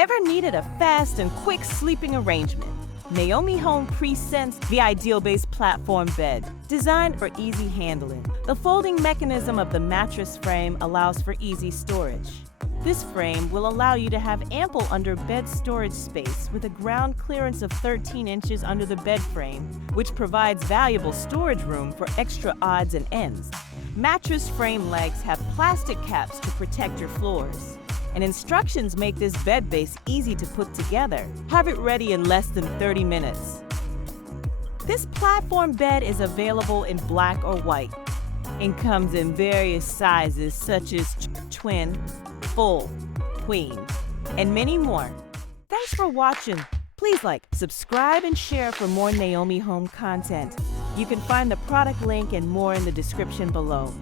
Ever needed a fast and quick sleeping arrangement? Naomi Home presents the idealbase platform bed, designed for easy handling. The folding mechanism of the mattress frame allows for easy storage. This frame will allow you to have ample under-bed storage space with a ground clearance of 13 inches under the bed frame, which provides valuable storage room for extra odds and ends. Mattress frame legs have plastic caps to protect your floors. And instructions make this bed base easy to put together. Have it ready in less than 30 minutes. This platform bed is available in black or white and comes in various sizes such as twin, full, queen, and many more. Thanks for watching. Please like, subscribe, and share for more Naomi Home content. You can find the product link and more in the description below.